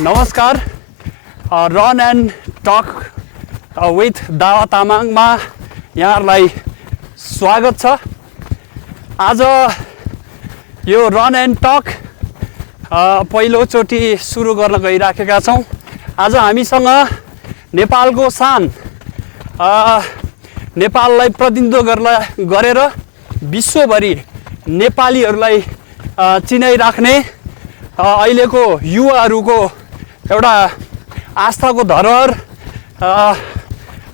नमस्कार run and talk with दावा तामाङमा यहाँहरूलाई स्वागत छ। आज यो रन एन्ड टक पहिलोचोटि सुरु गर्न गइराखेका छौँ। आज हामीसँग नेपालको शान नेपाललाई प्रतिनिधित्व गरेर विश्वभरि नेपालीहरूलाई चिनाइराख्ने अहिलेको युवाहरूको एउटा आस्थाको धरोहर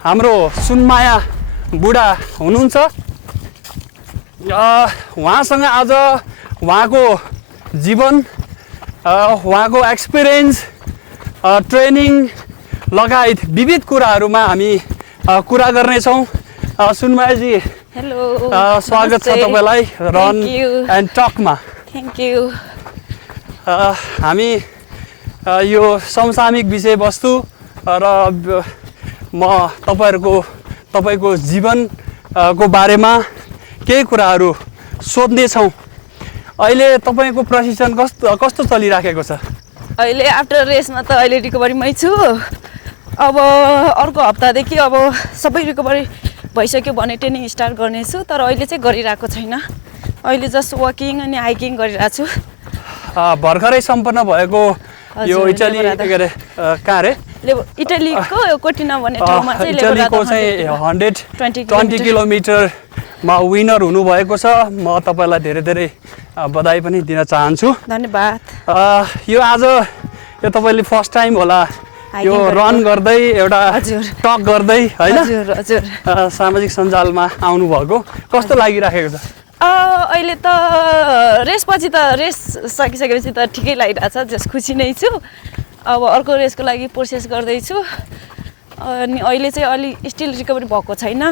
हाम्रो सुनमाया बुढा हुनुहुन्छ। उहाँसँग आज उहाँको जीवन, उहाँको एक्सपिरियन्स, ट्रेनिङ लगायत विविध कुराहरूमा हामी कुरा गर्नेछौँ। सुनमायाजी, हेलो, स्वागत छ तपाईँलाई रन एन्ड टकमा। Thank you. हामी यो समसामयिक विषयवस्तु र म तपाईँको जीवनको बारेमा केही कुराहरू सोध्नेछौँ। अहिले तपाईँको प्रशिक्षण कस्तो चलिराखेको छ? अहिले आफ्टर रेसमा त अहिले रिकभरीमै छु। अब अर्को हप्तादेखि अब सबै रिकभरी भइसक्यो भने ट्रेनिङ स्टार्ट गर्नेछु, तर अहिले चाहिँ गरिरहेको छैन। अहिले जस्ट वकिङ अनि हाइकिङ गरिरहेको छु। भर्खरै सम्पन्न भएको यो इटाली कहाँ रे? इटालीको कोटिना भन्ने ठाउँमा चाहिँ इटालीको चाहिँ 120 किलोमिटरमा विनर हुनुभएको छ। म तपाईँलाई धेरै धेरै बधाई पनि दिन चाहन्छु। धन्यवाद। यो आज यो तपाईँले फर्स्ट टाइम होला यो रन गर्दै एउटा टक गर्दै होइन सामाजिक सञ्जालमा आउनुभएको, कस्तो लागिराखेको छ? अहिले त रेसपछि त रेस सकिसकेपछि त ठिकै लागिरहेछ, जस खुसी नै छु। अब अर्को रेसको लागि प्रोसेस गर्दैछु अनि अहिले चाहिँ अलि स्टिल रिकभरी भएको छैन,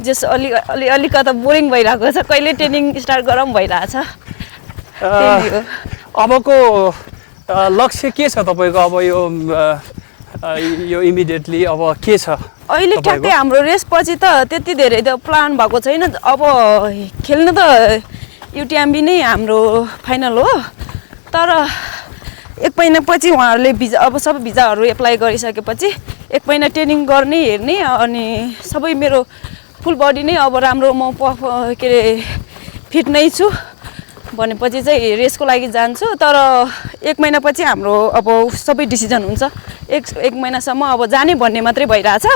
जस अलि कता बोरिङ भइरहेको छ। कहिले ट्रेनिङ स्टार्ट गरौँ भइरहेछ। अबको लक्ष्य के छ तपाईँको? अब यो इमिडिएटली अब के छ अहिले? ठ्याक्कै हाम्रो रेसपछि त त्यति धेरै त प्लान भएको छैन। अब खेल्न त युटिएमबी नै हाम्रो फाइनल हो, तर एक महिनापछि उहाँहरूले भिजा, अब सबै भिजाहरू एप्लाई गरिसकेपछि एक महिना ट्रेनिङ गर्ने हेर्ने, अनि सबै मेरो फुल बडी नै अब राम्रो म के अरे फिट नै छु भनेपछि चाहिँ रेसको लागि जान्छु। तर एक महिनापछि हाम्रो अब सबै डिसिजन हुन्छ। एक महिनासम्म अब जाने भन्ने मात्रै भइरहेछ,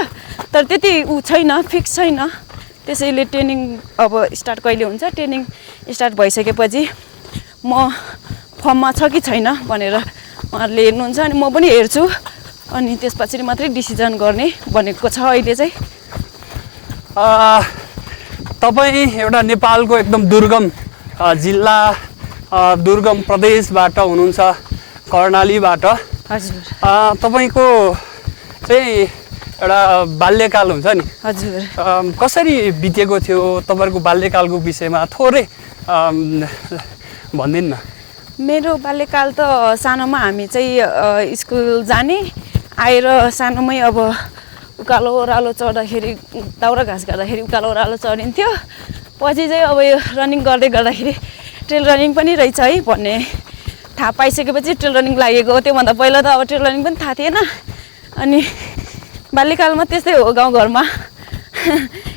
तर त्यति छैन, फिक्स छैन। त्यसैले ट्रेनिङ अब स्टार्ट कहिले हुन्छ, ट्रेनिङ स्टार्ट भइसकेपछि म फर्ममा छ कि छैन भनेर उहाँहरूले हेर्नुहुन्छ अनि म पनि हेर्छु, अनि त्यसपछि मात्रै डिसिजन गर्ने भनेको छ अहिले चाहिँ। तपाईँ एउटा नेपालको एकदम दुर्गम जिल्ला, दुर्गम प्रदेशबाट हुनुहुन्छ, कर्णालीबाट। हजुर। तपाईँको चाहिँ एउटा बाल्यकाल हुन्छ नि, हजुर, कसरी बितेको थियो? तपाईँको बाल्यकालको विषयमा थोरै भनिदिनु न। मेरो बाल्यकाल त सानोमा हामी चाहिँ स्कुल जाने, आएर सानोमै अब उकालो ओह्रालो चढ्दाखेरि, दाउरा घाँस गर्दाखेरि उकालो ओह्रालो चढिन्थ्यो। पछि चाहिँ अब यो रनिङ गर्दै गर्दाखेरि ट्रेल रनिङ पनि रहेछ है भन्ने थाहा पाइसकेपछि ट्रेल रनिङ लागेको हो। त्योभन्दा पहिला त अब ट्रेल रनिङ पनि थाहा थिएन। अनि बाल्यकालमा त्यस्तै हो, गाउँघरमा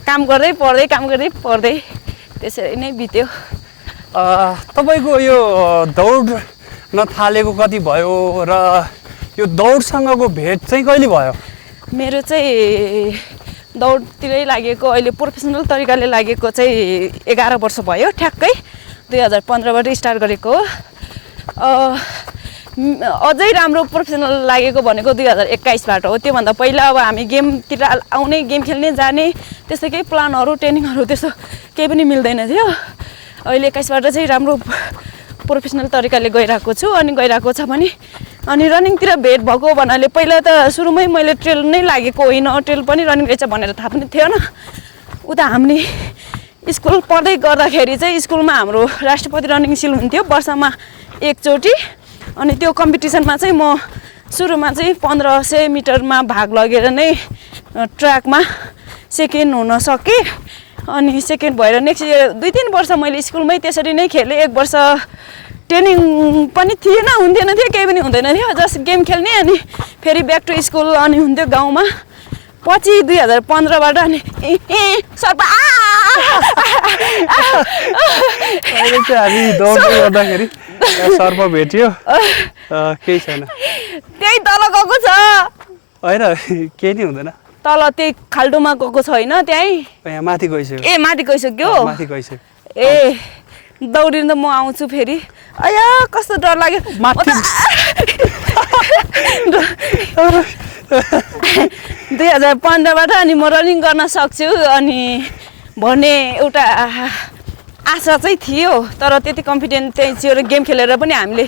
काम गर्दै पढ्दै त्यसरी नै बित्यो। तपाईँको यो दौड्न थालेको कति भयो र यो दौडसँगको भेट चाहिँ कहिले भयो? मेरो चाहिँ दौडतिरै लागेको, अहिले प्रोफेसनल तरिकाले लागेको चाहिँ 11 वर्ष भयो। ठ्याक्कै 2015बाट स्टार्ट गरेको हो। अझै राम्रो प्रोफेसनल लागेको भनेको 2021बाट हो। त्योभन्दा पहिला अब हामी गेमतिर आउने, गेम खेल्ने जाने, त्यस्तो केही प्लानहरू ट्रेनिङहरू त्यस्तो केही पनि मिल्दैन थियो। अहिले 21बाट चाहिँ राम्रो प्रोफेसनल तरिकाले गइरहेको छु। अनि गइरहेको छ भने अनि रनिङतिर भेट भएको भन्नाले पहिला त सुरुमै मैले ट्रेल नै लागेको होइन, ट्रेल पनि रनिङ रहेछ भनेर थाहा पनि थिएन। उता हामीले स्कुल पढ्दै गर्दाखेरि चाहिँ स्कुलमा हाम्रो राष्ट्रपति रनिङ सिल हुन्थ्यो वर्षमा एकचोटि। अनि त्यो कम्पिटिसनमा चाहिँ म सुरुमा चाहिँ 1500 मिटरमा भाग लगेर नै ट्र्याकमा सेकेन्ड हुन सकेँ। अनि सेकेन्ड भएर नेक्स्ट इयर 2-3 वर्ष मैले स्कुलमै त्यसरी नै खेलेँ। 1 वर्ष ट्रेनिङ पनि थिएन, हुन्थेन थियो, केही पनि हुँदैन थियो, जस्ट गेम खेल्ने अनि फेरि ब्याक टु स्कुल अनि हुन्थ्यो गाउँमा। पछि 2015बाट अनि सर्पा अहिले चाहिँ हामी दौड गर्दाखेरि सर्प भेट्यो, केही छैन। त्यही तल गएको छ होइन, केही नै हुँदैन। तल त्यही खाल्टोमा गएको छ होइन, त्यहीँ यहाँ माथि गइसक्यो। ए माथि गइसक्यो, माथि गइसक्यो। ए दौडिनु त म आउँछु फेरि। अया कस्तो डर लाग्यो माथि 2015बाट अनि म रनिङ गर्न सक्छु अनि भन्ने एउटा आशा चाहिँ थियो, तर त्यति कन्फिडेन्ट चाहिँ थियो र गेम खेलेर पनि हामीले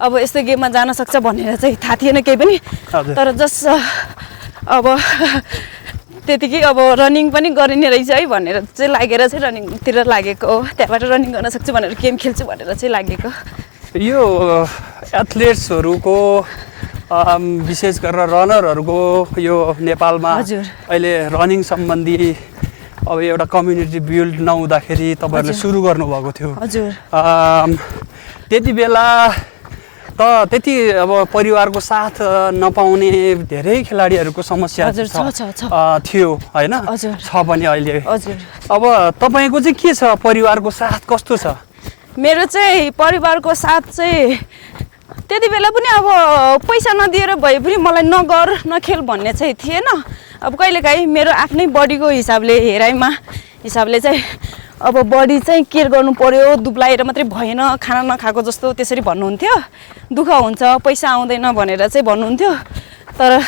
अब यस्तो गेममा जान सक्छ भनेर चाहिँ थाहा थिएन केही पनि। तर जस अब त्यतिकै अब रनिङ पनि गरिने रहेछ है भनेर चाहिँ लागेर चाहिँ रनिङतिर लागेको हो। त्यहाँबाट रनिङ गर्न सक्छु भनेर गेम खेल्छु भनेर चाहिँ लागेको। यो एथलेट्सहरूको विशेष गरेर रनरहरूको यो नेपालमा अहिले रनिङ सम्बन्धी अब एउटा कम्युनिटी बिल्ड नहुँदाखेरि तपाईँहरूले सुरु गर्नुभएको थियो। त्यति बेला त त्यति अब परिवारको साथ नपाउने धेरै खेलाडीहरूको समस्या थियो होइन, छ पनि अहिले। अब तपाईँको चाहिँ के छ, परिवारको साथ कस्तो छ? मेरो चाहिँ परिवारको साथ चाहिँ त्यति बेला पनि अब पैसा नदिएर भए पनि मलाई नगर नखेल भन्ने चाहिँ थिएन। अब कहिलेकाहीँ मेरो आफ्नै बडीको हिसाबले हेराइमा हिसाबले चाहिँ अब बडी चाहिँ केयर गर्नु पर्यो, दुब्लाएर मात्रै भएन, खाना नखाएको जस्तो त्यसरी भन्नुहुन्थ्यो, दुःख हुन्छ पैसा आउँदैन भनेर चाहिँ भन्नुहुन्थ्यो। तर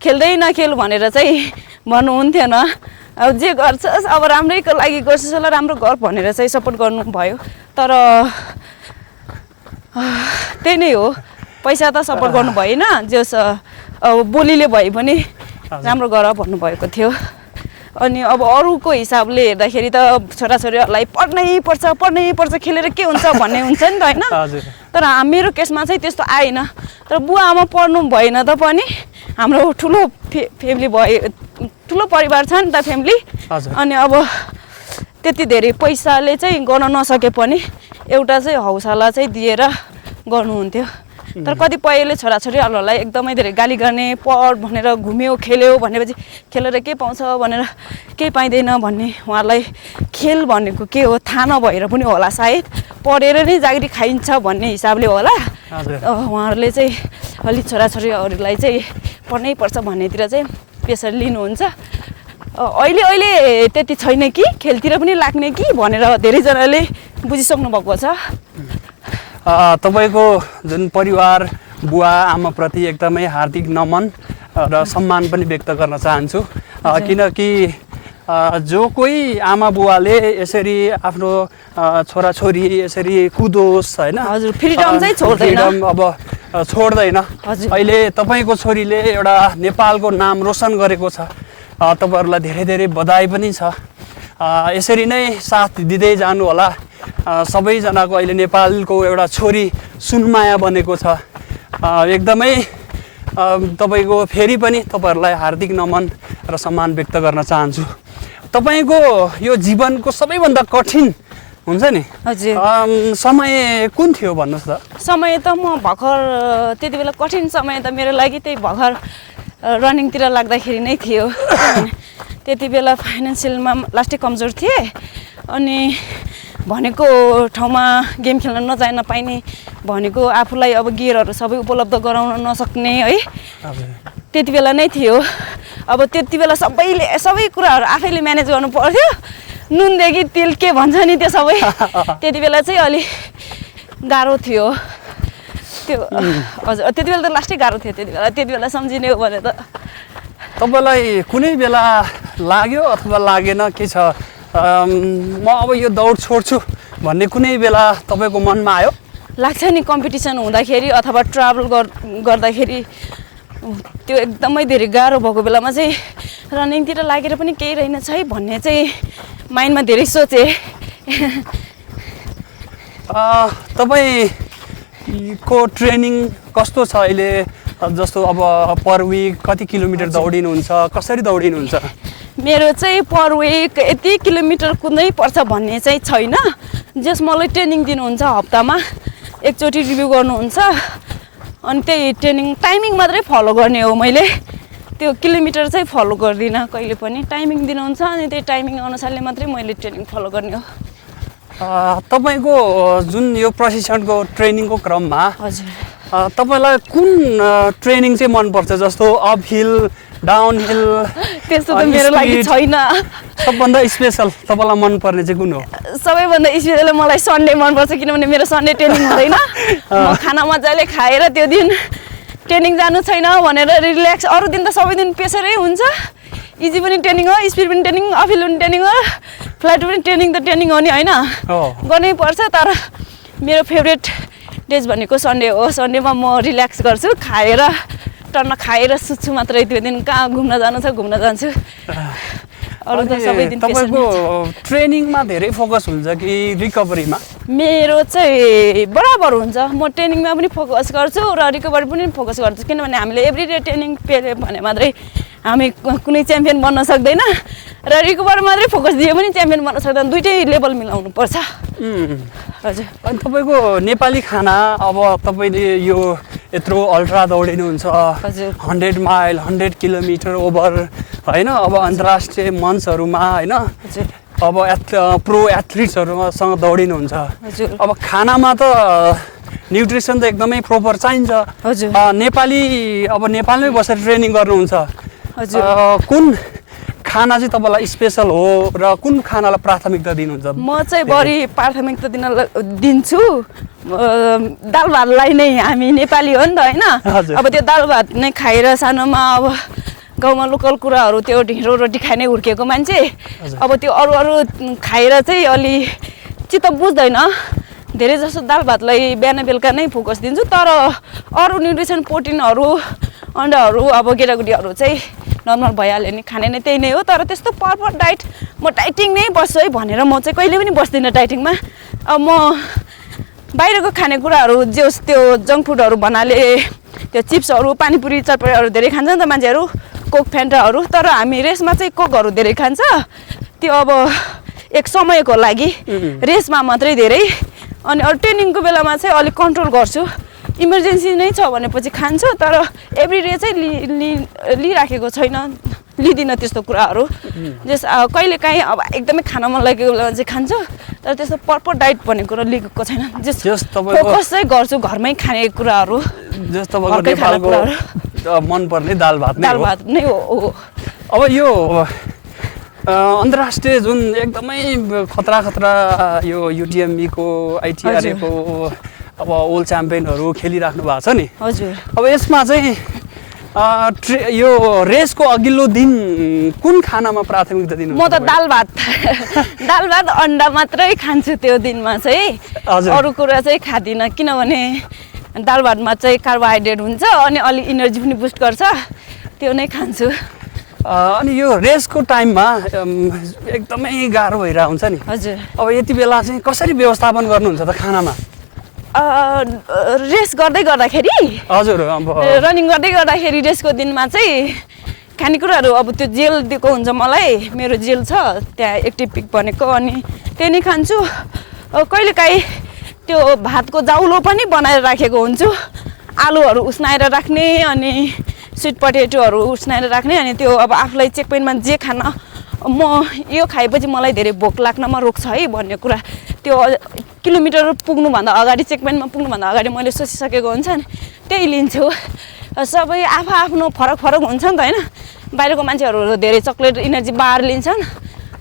खेल्दै नखेल भनेर चाहिँ भन्नुहुन्थेन। अब जे गर्छस् अब राम्रैको लागि गर्छस् होला, राम्रो गर भनेर चाहिँ सपोर्ट गर्नुभयो। तर त्यही नै हो, पैसा त सपोर्ट गर्नु भएन, जस अब बोलीले भए पनि राम्रो गर भन्नुभएको थियो। अनि अब अरूको हिसाबले हेर्दाखेरि त छोराछोरीहरूलाई पढ्नै पर्छ खेलेर के हुन्छ भन्ने हुन्छ नि त होइन। तर मेरो केसमा चाहिँ त्यस्तो आएन। तर बुवा आमा पढ्नु भएन त पनि हाम्रो ठुलो फ्यामिली भयो, ठुलो परिवार छ नि त फ्यामिली। अनि अब त्यति धेरै पैसाले चाहिँ गर्न नसके पनि एउटा चाहिँ हौसला चाहिँ दिएर गर्नुहुन्थ्यो। तर कतिपयले छोराछोरीहरूलाई एकदमै धेरै गाली गर्ने, पढ भनेर घुम्यो खेल्यो भनेपछि खेलेर के पाउँछ भनेर केही पाइँदैन भन्ने, उहाँहरूलाई खेल भनेको के हो थाहा नभएर पनि होला, सायद पढेर नै जागिरी खाइन्छ भन्ने हिसाबले होला उहाँहरूले चाहिँ अलिक छोराछोरीहरूलाई चाहिँ पढ्नै पर्छ भन्नेतिर चाहिँ प्रेसर लिनुहुन्छ। अहिले त्यति छैन कि खेलतिर पनि लाग्ने कि भनेर धेरैजनाले बुझिसक्नु भएको छ। तपाईँको जुन परिवार बुवा आमाप्रति एकदमै हार्दिक नमन र सम्मान पनि व्यक्त गर्न चाहन्छु, किनकि जो कोही आमा बुवाले यसरी आफ्नो छोराछोरी यसरी कुदोस् होइन, फ्रिडम चाहिँ छोड्दैन, अब छोड्दैन। अहिले तपाईँको छोरीले एउटा नेपालको नाम रोशन गरेको छ, तपाईँहरूलाई धेरै धेरै बधाई पनि छ। यसरी नै साथ दिँदै जानु होला। सबैजनाको अहिले नेपालको एउटा छोरी सुनमाया बनेको छ। एकदमै तपाईँको फेरि पनि तपाईँहरूलाई हार्दिक नमन र सम्मान व्यक्त गर्न चाहन्छु। तपाईँको यो जीवनको सबैभन्दा कठिन हुन्छ नि समय कुन थियो भन्नुहोस् त? समय त म भर्खर त्यति बेला कठिन समय त मेरो लागि त्यही भर्खर रनिङतिर लाग्दाखेरि नै थियो। त्यति बेला फाइनेन्सियलमा लास्टै कमजोर थिएँ अनि भनेको ठाउँमा गेम खेल्न नजान पाइने, भनेको आफूलाई अब गियरहरू सबै उपलब्ध गराउन नसक्ने है, त्यति बेला नै थियो। अब त्यति बेला सबै कुराहरू आफैले म्यानेज गर्नु पर्थ्यो, नुनदेखि तेल के भन्छ नि त्यो सबै। त्यति बेला चाहिँ अलि गाह्रो थियो त्यो। हजुर त्यति बेला त लास्टै गाह्रो थियो। त्यति बेला सम्झिने हो भने त तपाईँलाई कुनै बेला लाग्यो अथवा लागेन के छ म अब यो दौड छोड्छु भन्ने कुनै बेला तपाईँको मनमा आयो? लाग्छ नि, कम्पिटिसन हुँदाखेरि अथवा ट्राभल गर्दाखेरि त्यो एकदमै धेरै गाह्रो भएको बेलामा चाहिँ रनिङतिर लागेर पनि केही रहेनछ है भन्ने चाहिँ माइन्डमा धेरै सोचेँ। तपाईँको ट्रेनिङ कस्तो छ अहिले? जस्तो अब पर विक कति किलोमिटर दौडिनुहुन्छ, कसरी दौडिनुहुन्छ? मेरो चाहिँ पर विक यति किलोमिटर कुद्नै पर्छ भन्ने चाहिँ छैन। जस मलाई ट्रेनिङ दिनुहुन्छ हप्तामा एकचोटि रिभ्यू गर्नुहुन्छ अनि त्यही ट्रेनिङ टाइमिङ मात्रै फलो गर्ने हो मैले त्यो किलोमिटर चाहिँ फलो गर्दिनँ कहिले पनि टाइमिङ दिनुहुन्छ अनि त्यही टाइमिङ अनुसारले मात्रै मैले ट्रेनिङ फलो गर्ने हो तपाईँको जुन यो प्रशिक्षणको ट्रेनिङको क्रममा हजुर तपाईँलाई कुन ट्रेनिङ चाहिँ मनपर्छ जस्तो अप हिल डाउन हिल त्यस्तो त मेरो लागि छैन सबभन्दा स्पेसल तपाईँलाई मनपर्ने चाहिँ कुन हो सबैभन्दा स्पेसल मलाई सन्डे मनपर्छ किनभने मेरो सन्डे ट्रेनिङ हुँदैन म खाना मजाले खाएर त्यो दिन ट्रेनिङ जानु छैन भनेर रिल्याक्स अरू दिन त सबै दिन प्रेसरै हुन्छ इजी पनि ट्रेनिङ हो स्पिड पनि ट्रेनिङ अफिल पनि ट्रेनिङ हो फ्लाइट पनि ट्रेनिङ त ट्रेनिङ हो नि होइन गर्नै पर्छ तर मेरो फेभरेट डेज भनेको सन्डे हो सन्डेमा म रिल्याक्स गर्छु खाएर टन्न खाएर सुत्छु मात्रै त्यो दिन कहाँ घुम्न जानु छ घुम्न जान्छु अरू त सबै दिन तपाईँको ट्रेनिङमा धेरै फोकस हुन्छ कि रिकभरीमा मेरो चाहिँ बराबर हुन्छ म ट्रेनिङमा पनि फोकस गर्छु र रिकभरी पनि फोकस गर्छु किनभने हामीले एभ्रिडे ट्रेनिङ पेल्यो भने मात्रै हामी कुनै च्याम्पियन बन्न सक्दैन र रिकभर मात्रै फोकस दियो पनि च्याम्पियन बन्न सक्दैन दुइटै लेभल मिलाउनु पर्छ हजुर अनि तपाईँको नेपाली खाना अब तपाईँले यो यत्रो अल्ट्रा दौडिनुहुन्छ 100 माइल 100 किलोमिटर ओभर होइन अब अन्तर्राष्ट्रिय मञ्चहरूमा होइन अब प्रो एथलिट्सहरूसँग दौडिनुहुन्छ अब खानामा त न्युट्रिसन त एकदमै प्रोपर चाहिन्छ नेपाली अब नेपालमै बसेर ट्रेनिङ गर्नुहुन्छ कुन खाना चाहिँ तपाईँलाई स्पेसल हो र कुन खानालाई प्राथमिकता दिनुहुन्छ म चाहिँ बढी प्राथमिकता दिन्छु दाल भातलाई नै हामी नेपाली हो नि त होइन अब त्यो दाल भात नै खाएर सानोमा अब गाउँमा लोकल कुराहरू त्यो ढिँडो रोटी खाने हुर्किएको मान्छे अब त्यो अरू खाएर चाहिँ अलि चित्त बुझ्दैन धेरै जस्तो दाल भातलाई बिहान बेलुका नै फोकस दिन्छु तर अरू न्युट्रिसन प्रोटिनहरू अन्डाहरू अब केटाकेटीहरू चाहिँ नर्मल भइहाल्यो नि खाने नै त्यही नै हो तर त्यस्तो प्रपर डाइट म डाइटिङ नै बस्छु है भनेर म चाहिँ कहिले पनि बस्दिनँ डाइटिङमा अब म बाहिरको खानेकुराहरू जस त्यो जङ्क फुडहरू भन्नाले त्यो चिप्सहरू पानीपुरी चटपटीहरू धेरै खान्छ नि त मान्छेहरू कोक फ्यान्टाहरू तर हामी रेसमा चाहिँ कोकहरू धेरै खान्छ त्यो अब एक समयको लागि रेसमा मात्रै धेरै अनि अरू ट्रेनिङको बेलामा चाहिँ अलिक कन्ट्रोल गर्छु इमर्जेन्सी नै छ भनेपछि खान्छु तर एभ्री डे चाहिँ लिइराखेको छैन लिँदिनँ त्यस्तो कुराहरू जस कहिलेकाहीँ अब एकदमै खान मन लागेको बेलामा चाहिँ खान्छु तर त्यस्तो प्रपर डाइट भन्ने कुरा लिएको छैन जस फोकस चाहिँ गर्छु घरमै खाने कुराहरू जस तपाईँको नेपालको मनपर्ने दाल भात नै हो अब यो अन्तर्राष्ट्रिय जुन एकदमै खतरा यो युटिएमबीको आइटिआरएको अब वर्ल्ड च्याम्पियनहरू खेलिराख्नु भएको छ नि हजुर अब यसमा चाहिँ यो रेसको अघिल्लो दिन कुन खानामा प्राथमिकता दिनु म त दाल भात अन्डा मात्रै खान्छु त्यो दिनमा चाहिँ अरू कुरा चाहिँ खाँदिनँ किनभने दाल भातमा चाहिँ कार्बोहाइड्रेट हुन्छ अनि अलिक इनर्जी पनि बुस्ट गर्छ त्यो नै खान्छु अनि यो रेसको टाइममा एकदमै गाह्रो भइरहेको हुन्छ नि हजुर अब यति बेला चाहिँ कसरी व्यवस्थापन गर्नुहुन्छ त खानामा रेस गर्दै गर्दाखेरि हजुर रनिङ गर्दै गर्दाखेरि रेसको दिनमा चाहिँ खानेकुराहरू अब त्यो जेल दिएको हुन्छ मलाई मेरो जेल छ त्यहाँ एक्टिभ पिक भनेको अनि त्यही नै खान्छु कहिलेकाहीँ त्यो भातको जाउलो पनि बनाएर राखेको हुन्छु आलुहरू उस्नाएर राख्ने अनि स्विट पटेटोहरू उस्नाएर राख्ने अनि त्यो अब आफूलाई चेक पोइन्टमा जे खान म यो खाएपछि मलाई धेरै भोक लाग्नमा रोक्छ है भन्ने कुरा त्यो किलोमिटर पुग्नुभन्दा अगाडि चेक पोइन्टमा पुग्नुभन्दा अगाडि मैले सोचिसकेको हुन्छ नि त्यही लिन्छु सबै आफ्नो फरक हुन्छ नि त होइन बाहिरको मान्छेहरू धेरै चक्लेट इनर्जी बार लिन्छन्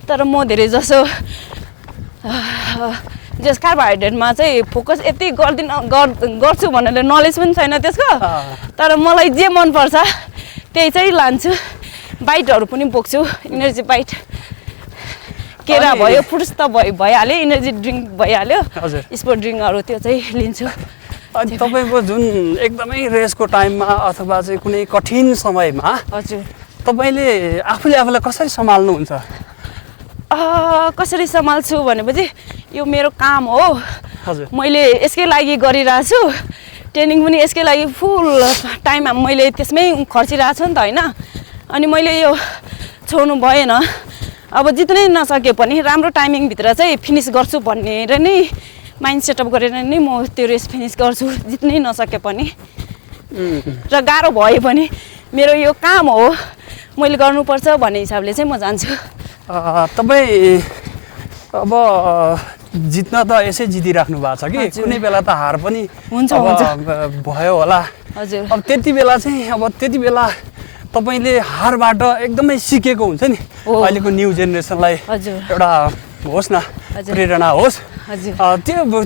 तर म धेरै जसो जस कार्बोहाइड्रेटमा चाहिँ फोकस यति गर्छु भन्नाले नलेज पनि छैन त्यसको तर मलाई जे मनपर्छ त्यही चाहिँ लान्छु बाइटहरू पनि बोक्छु इनर्जी बाइट केरा भयो फ्रुट्स त भइहाल्यो इनर्जी ड्रिङ्क भइहाल्यो स्पोर्ट ड्रिङ्कहरू त्यो चाहिँ लिन्छु अनि तपाईँको जुन एकदमै रेसको टाइममा अथवा चाहिँ कुनै कठिन समयमा हजुर तपाईँले आफूलाई कसरी सम्हाल्नुहुन्छ कसरी सम्हाल्छु भनेपछि यो मेरो काम हो हजुर मैले यसकै लागि गरिरहेको छु ट्रेनिङ पनि यसकै लागि फुल टाइम मैले त्यसमै खर्चिरहेको छु नि त होइन अनि मैले यो छोड्नु भएन अब जित्नै नसके पनि राम्रो टाइमिङभित्र चाहिँ फिनिस गर्छु भनेर नै माइन्ड सेटअप गरेर नै म त्यो रेस फिनिस गर्छु जित्नै नसके पनि र गाह्रो भए पनि मेरो यो काम हो मैले गर्नुपर्छ भन्ने हिसाबले चाहिँ म जान्छु। तपाईँ अब जित्न त यसै जितिराख्नु भएको छ कि कुनै बेला त हार पनि भयो होला। हजुर अब त्यति बेला तपाईँले हारबाट एकदमै सिकेको हुन्छ नि अहिलेको न्यू जेनेरेसनलाई एउटा होस् न प्रेरणा होस्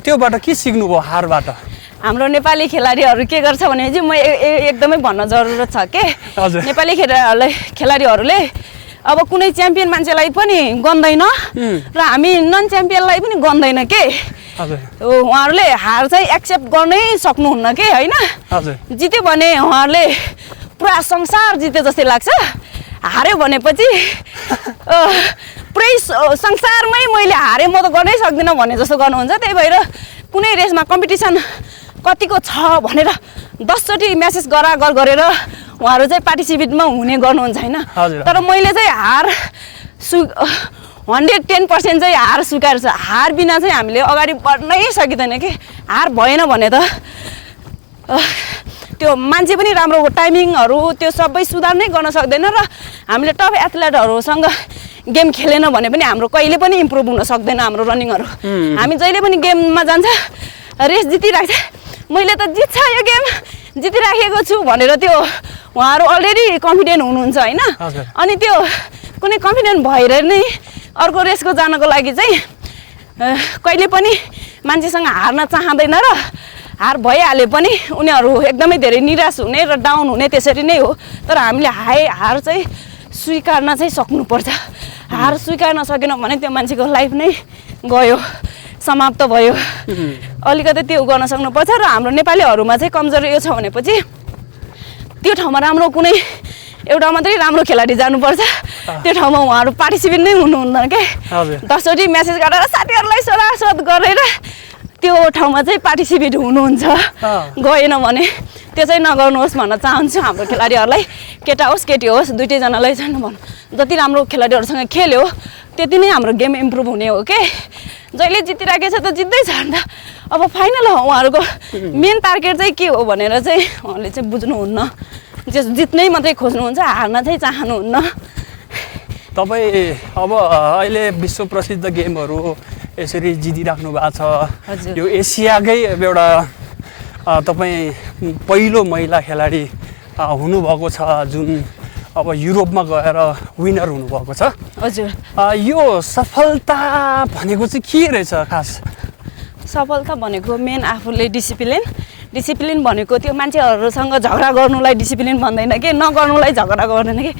त्योबाट के सिक्नुभयो हारबाट? हाम्रो नेपाली खेलाडीहरू के गर्छ भने चाहिँ म एकदमै भन्न जरुरत छ के नेपाली खेलाडीहरूले अब कुनै च्याम्पियन मान्छेलाई पनि गन्दैन र हामी नन च्याम्पियनलाई पनि गन्दैन के उहाँहरूले हार चाहिँ एक्सेप्ट गर्नै सक्नुहुन्न के होइन जित्यो भने उहाँहरूले पुरा संसार जिते जस्तै लाग्छ हार्यो भनेपछि पुरै संसारमै मैले हारेँ म त गर्नै सक्दिनँ भन्ने जस्तो गर्नुहुन्छ। त्यही भएर कुनै रेसमा कम्पिटिसन कतिको छ भनेर 10 चोटि मेसेज गरेर उहाँहरू चाहिँ पार्टिसिपेटमा हुने गर्नुहुन्छ होइन तर मैले चाहिँ हार 110% चाहिँ हार स्वीकार छ। हार बिना चाहिँ हामीले अगाडि बढ्नै सकिँदैन कि हार भएन भने त त्यो मान्छे पनि राम्रो टाइमिङहरू त्यो सबै सुधार नै गर्न सक्दैन र हामीले टप एथलेटहरूसँग गेम खेलेन भने पनि हाम्रो कहिले पनि इम्प्रुभ हुन सक्दैन हाम्रो रनिङहरू। हामी जहिले पनि गेममा जान्छ रेस जितिराख्छ मैले त जित्छ यो गेम जितिराखेको छु भनेर त्यो उहाँहरू अलरेडी कन्फिडेन्ट हुनुहुन्छ होइन अनि त्यो कुनै कन्फिडेन्ट भएर नै अर्को रेसको जानको लागि चाहिँ कहिले पनि मान्छेसँग हार्न चाहँदैन र हार भइहाले पनि उनीहरू एकदमै धेरै निराश हुने र डाउन हुने त्यसरी नै हो। तर हामीले हार चाहिँ स्वीकार्न चाहिँ सक्नुपर्छ। हार स्वीकार्न सकेन भने त्यो मान्छेको लाइफ नै गयो समाप्त भयो। अलिकति त्यो गर्न सक्नुपर्छ र हाम्रो नेपालीहरूमा चाहिँ कमजोरी यो छ भनेपछि त्यो ठाउँमा राम्रो कुनै एउटा मात्रै राम्रो खेलाडी जानुपर्छ त्यो ठाउँमा उहाँहरू पार्टिसिपेट नै हुनुहुन्न के 10 चोटि मेसेज गरेर साथीहरूलाई सोधासोध गरेर त्यो ठाउँमा चाहिँ पार्टिसिपेट हुनुहुन्छ गएन भने त्यो चाहिँ नगर्नुहोस् भन्न चाहन्छु हाम्रो खेलाडीहरूलाई केटा होस् केटी होस् दुइटैजनालाई चाहिँ भन्नु जति राम्रो खेलाडीहरूसँग खेल्यो त्यति नै हाम्रो गेम इम्प्रुभ हुने हो के जहिले जितिराखेको छ त जित्दैछ अन्त अब फाइनल हो उहाँहरूको मेन टार्गेट चाहिँ के हो भनेर चाहिँ उहाँले चाहिँ बुझ्नुहुन्न जित्नै मात्रै खोज्नुहुन्छ हार्न चाहिँ चाहनुहुन्न। तपाईँ अब अहिले विश्व प्रसिद्ध गेमहरू यसरी जितिराख्नु भएको छ यो एसियाकै एउटा तपाईँ पहिलो महिला खेलाडी हुनुभएको छ जुन अब युरोपमा गएर विनर हुनुभएको छ। हजुर यो सफलता भनेको चाहिँ के रहेछ खास? सफलता भनेको मेन आफूले डिसिप्लिन भनेको त्यो मान्छेहरूसँग झगडा गर्नुलाई डिसिप्लिन भन्दैन कि नगर्नुलाई झगडा गर्दैन कि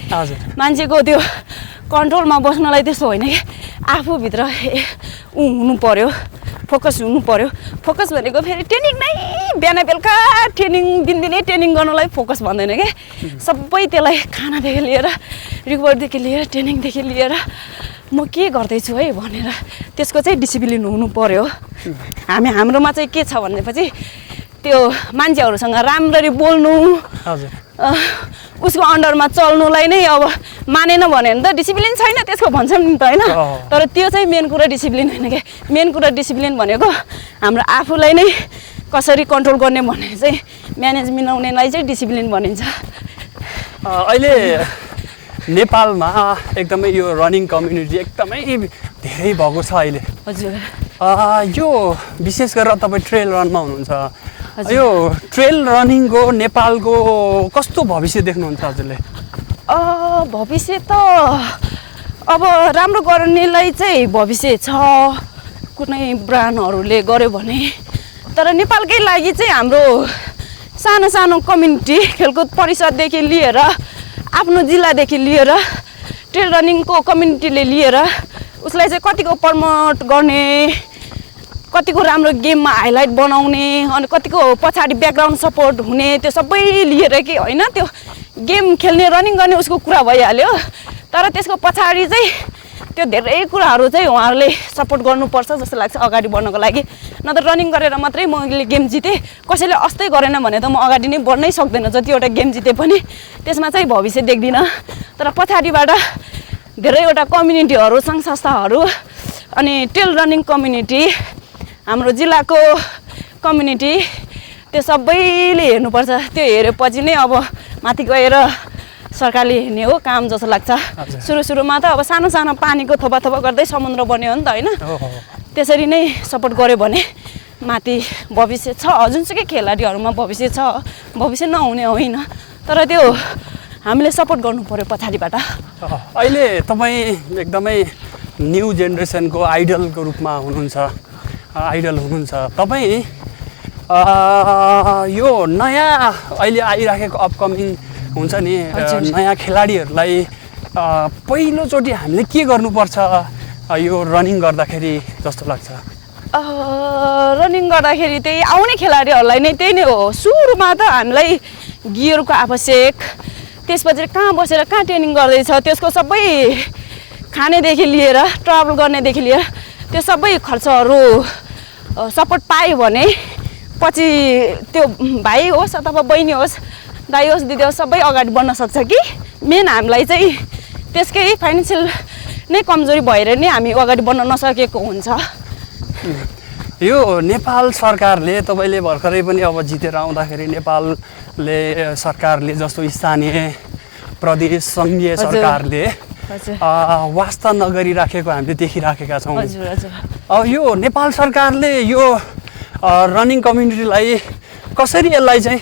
मान्छेको त्यो कन्ट्रोलमा बस्नलाई त्यस्तो होइन कि आफूभित्र हुनु पर्यो फोकस हुनु पर्यो। फोकस भनेको फेरि ट्रेनिङ नै बिहान बेलुका दिनदिनै ट्रेनिङ गर्नलाई फोकस भन्दैन कि सबै त्यसलाई खानादेखि लिएर रिकभरदेखि लिएर ट्रेनिङदेखि लिएर म के गर्दैछु है भनेर त्यसको चाहिँ डिसिप्लिन हुनु पर्यो। हाम्रोमा चाहिँ के छ भनेपछि त्यो मान्छेहरूसँग राम्ररी बोल्नु उसको अन्डरमा चल्नुलाई नै अब मानेन भने त डिसिप्लिन छैन त्यसको भन्छौँ नि त होइन तर त्यो चाहिँ मेन कुरा डिसिप्लिन होइन क्या मेन कुरा डिसिप्लिन भनेको हाम्रो आफूलाई नै कसरी कन्ट्रोल गर्ने भन्ने चाहिँ म्यानेज मिलाउनेलाई चाहिँ डिसिप्लिन भनिन्छ। अहिले नेपालमा एकदमै यो रनिङ कम्युनिटी एकदमै धेरै भएको छ अहिले। हजुर यो विशेष गरेर तपाईँ ट्रेल रनमा हुनुहुन्छ यो ट्रेल रनिङको नेपालको कस्तो भविष्य देख्नुहुन्छ हजुरले? भविष्य त अब राम्रो गर्नेलाई चाहिँ भविष्य छ कुनै ब्रान्डहरूले गर्यो भने तर नेपालकै लागि चाहिँ हाम्रो सानो सानो कम्युनिटी खेलकुद परिषददेखि लिएर आफ्नो जिल्लादेखि लिएर ट्रेल रनिङको कम्युनिटीले लिएर उसलाई चाहिँ कतिको प्रमोट गर्ने कतिको राम्रो गेममा हाइलाइट बनाउने अनि कतिको पछाडि ब्याकग्राउन्ड सपोर्ट हुने त्यो सबै लिएर कि होइन त्यो गेम खेल्ने रनिङ गर्ने उसको कुरा भइहाल्यो तर त्यसको पछाडि चाहिँ त्यो धेरै कुराहरू चाहिँ उहाँहरूले सपोर्ट गर्नुपर्छ जस्तो लाग्छ अगाडि बढ्नको लागि नत्र रनिङ गरेर मात्रै मैले गेम जितेँ कसैले अस्ति गरेन भने त म अगाडि नै बढ्नै सक्दैन जतिवटा गेम जिते पनि त्यसमा चाहिँ भविष्य देख्दिनँ। तर पछाडिबाट धेरैवटा कम्युनिटीहरू सङ्घ संस्थाहरू अनि ट्रेल रनिङ कम्युनिटी हाम्रो जिल्लाको कम्युनिटी त्यो सबैले हेर्नुपर्छ। त्यो हेरेपछि नै अब माथि गएर सरकारले हेर्ने हो काम जस्तो लाग्छ। सुरुमा त अब सानो सानो पानीको थोपा थोपा गर्दै समुद्र बन्यो हो नि त होइन। त्यसरी नै सपोर्ट गर्यो भने माथि भविष्य छ। जुनसुकै खेलाडीहरूमा भविष्य छ, भविष्य नहुने होइन, तर त्यो हामीले सपोर्ट गर्नु पर्यो पछाडिबाट। अहिले तपाईँ एकदमै न्यू जेनेरेसनको आइडलको रूपमा हुनुहुन्छ, तपाईँ यो नयाँ अहिले आइराखेको अपकमिङ हुन्छ नि नयाँ खेलाडीहरूलाई पहिलोचोटि हामीले के गर्नुपर्छ यो रनिङ गर्दाखेरि जस्तो लाग्छ? रनिङ गर्दाखेरि त्यही आउने खेलाडीहरूलाई नै त्यही नै हो। सुरुमा त हामीलाई गियरको आवश्यक, त्यसपछि कहाँ बसेर कहाँ ट्रेनिङ गर्दैछ त्यसको सबै खानेदेखि लिएर ट्राभल गर्नेदेखि लिएर त्यो सबै खर्चहरू सपोर्ट पायो भने पछि त्यो भाइ होस् अथवा बहिनी होस्, दाइ होस्, दिदी होस्, सबै अगाडि बढ्न सक्छ कि। मेन हामीलाई चाहिँ त्यसकै फाइनेन्सियल नै कमजोरी भएर नै हामी अगाडि बढ्न नसकेको हुन्छ। यो नेपाल सरकारले तपाईँले भर्खरै पनि अब जितेर आउँदाखेरि नेपालले सरकारले जस्तो स्थानीय प्रदेश सङ्घीय सरकारले वास्ता नगरिराखेको हामीले देखिराखेका छौँ। अब यो नेपाल सरकारले यो रनिङ कम्युनिटीलाई कसरी यसलाई चाहिँ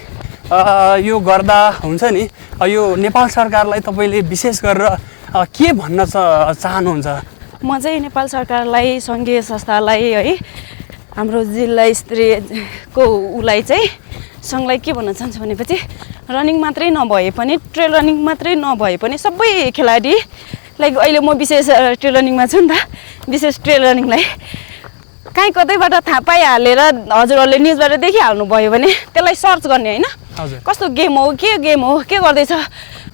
यो गर्दा हुन्छ नि, यो नेपाल सरकारलाई तपाईँले विशेष गरेर के भन्न चाहनुहुन्छ? म चाहिँ नेपाल सरकारलाई, सङ्घीय संस्थालाई है, हाम्रो जिल्ला स्तरीयको उसलाई चाहिँ सङ्घलाई के भन्न चाहन्छु भनेपछि रनिङ मात्रै नभए पनि ट्रेल रनिङ मात्रै नभए पनि सबै खेलाडी लाइक अहिले म विशेष ट्रेल रनिङमा छु नि त, विशेष ट्रेल रनिङलाई कहीँ कतैबाट थाहा पाइहालेर हजुरहरूले न्युजबाट देखिहाल्नु भयो भने त्यसलाई सर्च गर्ने होइन, कस्तो गेम हो, के गर्दैछ,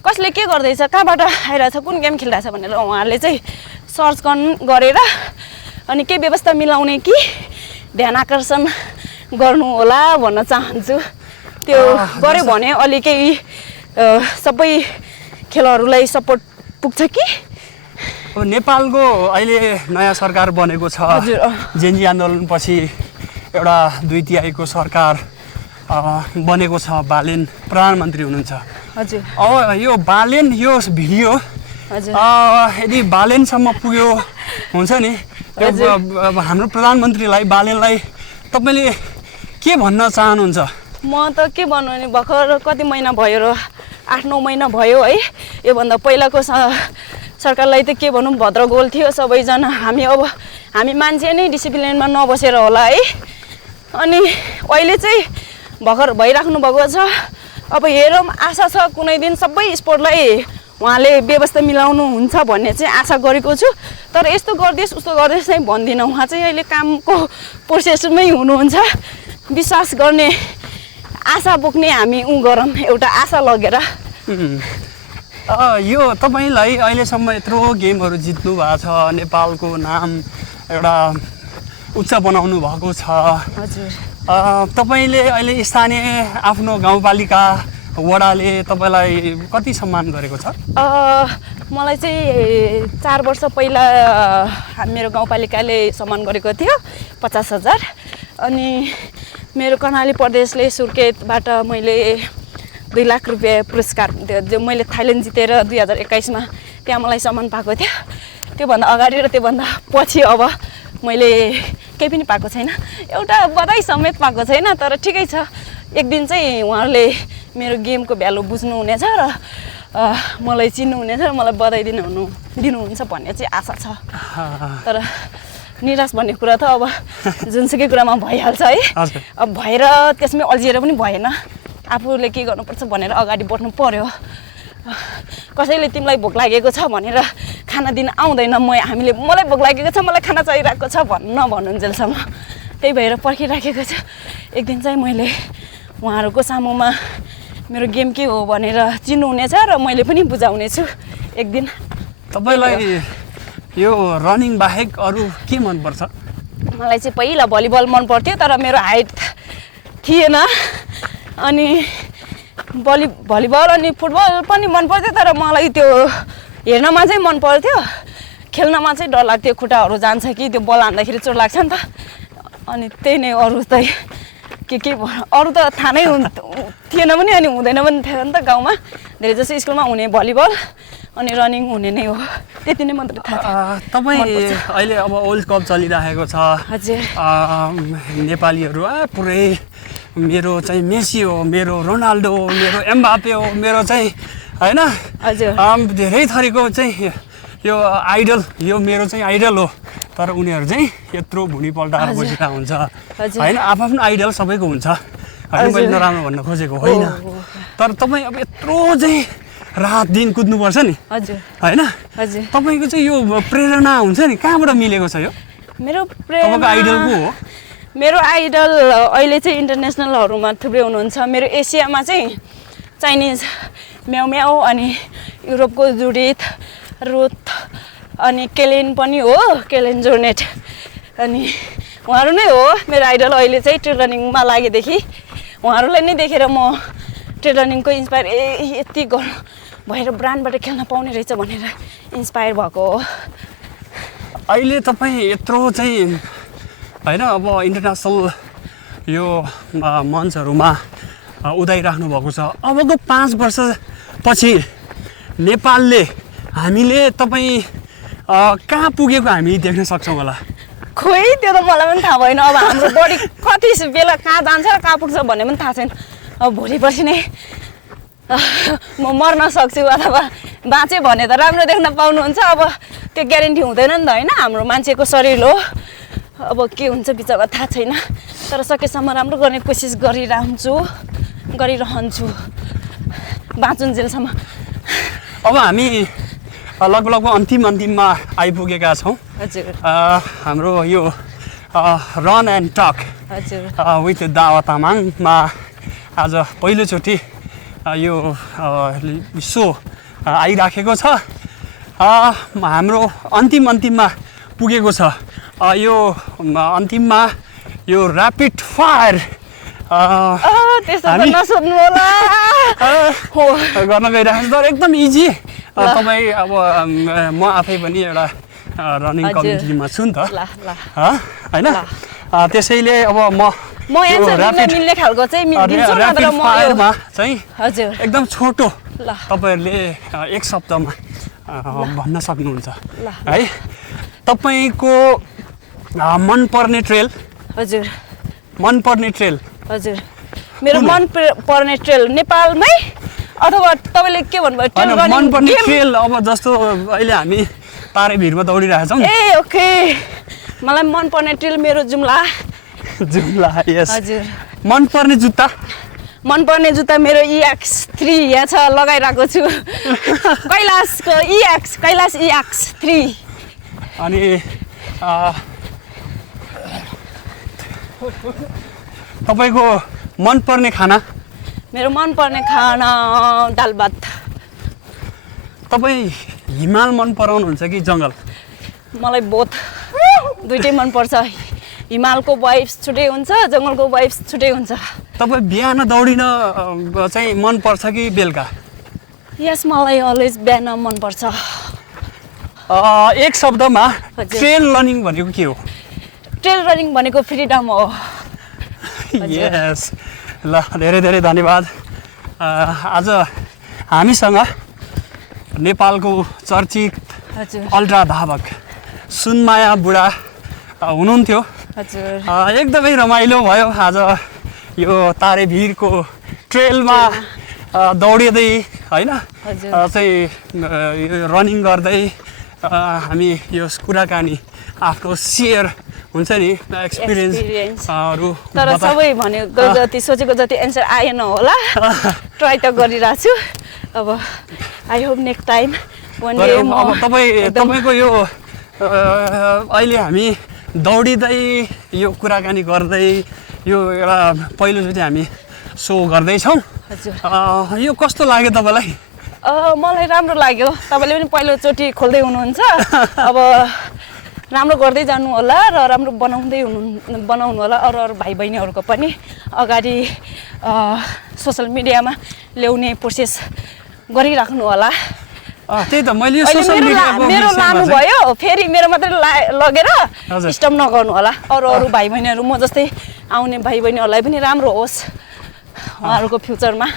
कसले के गर्दैछ, कहाँबाट आइरहेछ, कुन गेम खेलिरहेछ भनेर उहाँहरूले चाहिँ सर्च गरेर अनि के व्यवस्था मिलाउने कि ध्यान आकर्षण गर्नु होला भन्न चाहन्छु। त्यो गऱ्यो भने अलिकै सबै खेलहरूलाई सपोर्ट पुग्छ कि। अब नेपालको अहिले नयाँ सरकार बनेको छ, जेन्जी आन्दोलनपछि एउटा 2/3 सरकार बनेको छ, बालेन प्रधानमन्त्री हुनुहुन्छ। हजुर। अब यो बालेन यो भिडियो यदि बालेनसम्म पुग्यो हुन्छ नि, हाम्रो प्रधानमन्त्रीलाई बालेनलाई तपाईँले के भन्न चाहनुहुन्छ? म त के भन्नु नि, भर्खर कति महिना भयो र 8-9 महिना भयो है, योभन्दा पहिलाको सरकारलाई त के भनौँ भद्र गोल थियो सबैजना। हामी मान्छे नै डिसिप्लिनमा नबसेर होला है। अनि अहिले चाहिँ भर्खर भइराख्नु भएको छ। अब हेरौँ, आशा छ कुनै दिन सबै स्पोर्टलाई उहाँले व्यवस्था मिलाउनु हुन्छ भन्ने चाहिँ आशा गरेको छु। तर यस्तो गरिदियोस् उस्तो गरिदियोस् चाहिँ भन्दिनँ, उहाँ चाहिँ अहिले कामको प्रोसेसमै हुनुहुन्छ। विश्वास गर्ने, आशा बोक्ने हामी गरौँ, एउटा आशा लगेर। यो तपाईँलाई अहिलेसम्म यत्रो गेमहरू जित्नु भएको छ, नेपालको नाम एउटा उच्च बनाउनु भएको छ। हजुर। तपाईँले अहिले स्थानीय आफ्नो गाउँपालिका वडाले तपाईँलाई कति सम्मान गरेको छ? मलाई चाहिँ 4 वर्ष पहिला मेरो गाउँपालिकाले सम्मान गरेको थियो 50,000। अनि मेरो कर्णाली प्रदेशले सुर्खेतबाट मैले 2 लाख रुपियाँ पुरस्कार जो मैले थाइल्यान्ड जितेर 2021 मा त्यहाँ मलाई सम्मान पाएको थियो। त्योभन्दा अगाडि र त्योभन्दा पछि अब मैले केही पनि पाएको छैन, एउटा बधाई समेत पाएको छैन। तर ठिकै छ, एक दिन चाहिँ उहाँहरूले मेरो गेमको भ्यालु बुझ्नुहुनेछ र मलाई चिन्नुहुनेछ र मलाई बधाई दिनुहुन्छ भन्ने चाहिँ आशा छ। तर निराश भन्ने कुरा त अब जुनसुकै कुरामा भइहाल्छ है। अब भएर त्यसमै अल्झिएर पनि भएन, आफूले के गर्नुपर्छ भनेर अगाडि बढ्नु पर्यो। कसैले तिमीलाई भोक लागेको छ भनेर खाना दिन आउँदैन, मलाई भोक लागेको छ, मलाई खाना चाहिरहेको छ भन्नुन्जेलसम्म त्यही भएर पर्खिराखेको छ। एक दिन चाहिँ मैले उहाँहरूको सामुमा मेरो गेम के हो भनेर चिन्नुहुनेछ र मैले पनि बुझाउनेछु एक दिन। तपाईँलाई यो रनिङ बाहेक अरू के मनपर्छ? मलाई चाहिँ पहिला भलिबल मन पर्थ्यो, तर मेरो हाइट थिएन। अनि भलिबल अनि फुटबल पनि मन पर्थ्यो, तर मलाई त्यो हेर्नमा चाहिँ मन पर्थ्यो, खेल्नमा चाहिँ डर लाग्थ्यो, खुट्टाहरू जान्छ कि त्यो बल हान्दाखेरि चोट लाग्छ नि त। अनि त्यही नै अरू त के अरू त थाहा नै थिएन पनि अनि हुँदैन पनि थिएन नि त गाउँमा धेरै जसो स्कुलमा हुने भलिबल अनि रनिङ हुने नै हो त्यति नै मात्र थाहा छ तपाईँ अहिले अब वर्ल्ड कप चलिरहेको छ हजुर नेपालीहरू पुरै मेरो चाहिँ मेसी हो मेरो रोनाल्डो हो मेरो एम्बापे हो मेरो चाहिँ होइन हजुर धेरै थरीको चाहिँ यो आइडल यो मेरो चाहिँ आइडल हो तर उनीहरू चाहिँ यत्रो भुँडी पल्टाएर बसेका हुन्छ होइन आफ्नो आइडल सबैको हुन्छ होइन मैले नराम्रो भन्न खोजेको होइन तर तपाईँ अब यत्रो चाहिँ रात दिन कुद्नुपर्छ नि हजुर होइन हजुर तपाईँको चाहिँ यो प्रेरणा हुन्छ नि कहाँबाट मिलेको छ यो मेरो तपाईँको आइडल को हो मेरो आइडल अहिले चाहिँ इन्टरनेसनलहरूमा थुप्रै हुनुहुन्छ मेरो एसियामा चाहिँ चाइनिज म्याउ म्याउ अनि युरोपको जुडिथ रुथ अनि केलेन पनि हो केलेन जोर्नेट अनि उहाँहरू नै हो मेरो आइडल अहिले चाहिँ ट्रेल रनिङमा लागेदेखि उहाँहरूलाई नै देखेर म ट्रेल रनिङको इन्सपायर यति भएर ब्रान्डबाट खेल्न पाउने रहेछ भनेर इन्सपायर भएको हो अहिले तपाईँ यत्रो चाहिँ होइन अब इन्टरनेसनल यो मञ्चहरूमा उदाइराख्नु भएको छ अबको 5 वर्षपछि नेपालले हामीले तपाईँ कहाँ पुगेको हामी देख्न सक्छौँ होला खोइ त्यो त मलाई पनि थाहा भएन अब हाम्रो बडी कति बेला कहाँ जान्छ र कहाँ पुग्छ भन्ने पनि थाहा छैन अब भोलि पर्सि नै म मर्न सक्छु अथवा बाँचे भने त राम्रो देख्न पाउनुहुन्छ अब त्यो ग्यारेन्टी हुँदैन नि त होइन हाम्रो मान्छेको शरीर हो अब के हुन्छ बिचमा थाहा छैन तर सकेसम्म राम्रो गर्ने कोसिस गरिरहन्छु बाँचुन्जेलसम्म अब हामी लगभग अन्तिममा आइपुगेका छौँ हजुर हाम्रो यो रन एन्ड टक हजुर विथ दावा तामाङमा आज पहिलोचोटि यो सो आइराखेको छ हाम्रो अन्तिममा पुगेको छ यो अन्तिममा यो ऱ्यापिड फायर त्यसो नसोध्नु होला गर्न गइरहेको छ तर एकदम इजी तपाईँ अब म आफै पनि एउटा रनिङ कम्युनिटीमा छु नि त होइन त्यसैले अब म मिल्ने खालको चाहिँ मिल्दिन्छु नत्र म फायरमा चाहिँ हजुर एकदम छोटो तपाईहरुले एक शब्दमा भन्न सक्नुहुन्छ है तपाईको मनपर्ने ट्रेल हजुर मनपर्ने ट्रेल हजुर मेरो मन पर्ने ट्रेल नेपालमै अथवा तपाईले के भन्नुभयो ट्रेल रनिङ मनपर्ने ट्रेल अब जस्तो अहिले हामी तारेभिरमा दौडिरहेका छौं ए ओके मलाई मनपर्ने ट्रेल मेरो जुम्ला यस हजुर मनपर्ने जुत्ता मेरो EX3 यहाँ छ लगाइराको छु कैलाशको कैलाश EX3 अनि तपाईको मनपर्ने खाना मेरो मनपर्ने खाना दाल भात तपाई हिमाल मन पराउनुहुन्छ कि जंगल मलाई बोथ दुईटै मन पर्छ हिमालको वाइब्स छुट्टै हुन्छ जंगलको वाइब्स छुट्टै हुन्छ तपाई बिहान दौडिन चाहिँ मन पर्छ कि बेलुका यस मलाई अलवेज बिहान मन पर्छ एक शब्दमा ट्रेल रनिङ भनेको के हो ट्रेल रनिङ भनेको फ्रिडम हो यस ल धेरै धेरै धन्यवाद आज हामीसँग नेपालको चर्चित अल्ट्रा धावक सुनमाया बुढा हुनुहुन्थ्यो हजुर एकदमै रमाइलो भयो आज यो तारेभिरको ट्रेलमा दौडिँदै हैन चाहिँ रनिङ गर्दै हामी यो कुराकानी आफ्नो शेयर हुन्छ नि एक्सपिरियन्सहरु तर सबै भनेको जति सोचेको जति एन्सर आएन होला ट्राई त गरिरहेको छु अब I hope next time one day म अब तपाईको यो अहिले हामी दौडिँदै यो कुराकानी गर्दै यो एउटा पहिलोचोटि हामी सो गर्दै छौं हजुर यो कस्तो लाग्यो तपाईलाई मलाई राम्रो लाग्यो तपाईले पनि पहिलोचोटि खोल्दै हुनुहुन्छ अब राम्रो गर्दै जानु होला र राम्रो बनाउनु होला अरू भाइ बहिनीहरुको पनि अगाडि सोशल मिडियामा ल्याउने प्रोसेस गरिराख्नु होला त्यही त मैले यो अहिले सोसल मिडियाको मेरो लानु भयो फेरि मेरो मात्रै लगेर हजुर। स्टप नगर्नु होला। अरू भाइ बहिनीहरू म जस्तै आउने भाइ बहिनीहरूलाई पनि राम्रो होस् उहाँहरूको फ्युचरमा।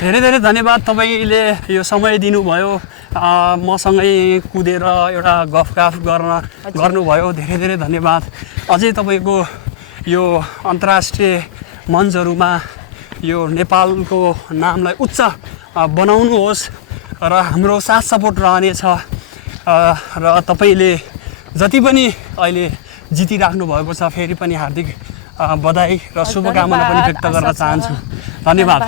धेरै धेरै धन्यवाद तपाईँले यो समय दिनुभयो मसँगै कुदेर एउटा गफगाफ गर्नुभयो धेरै धेरै धन्यवाद। अझै तपाईँको यो अन्तर्राष्ट्रिय मञ्चहरूमा यो नेपालको नामलाई उच्च बनाउनुहोस् र हाम्रो साथ सपोर्ट रहनेछ र तपाईँले जति पनि अहिले जितिराख्नु भएको छ फेरि पनि हार्दिक बधाई र शुभकामना पनि व्यक्त गर्न चाहन्छु। धन्यवाद।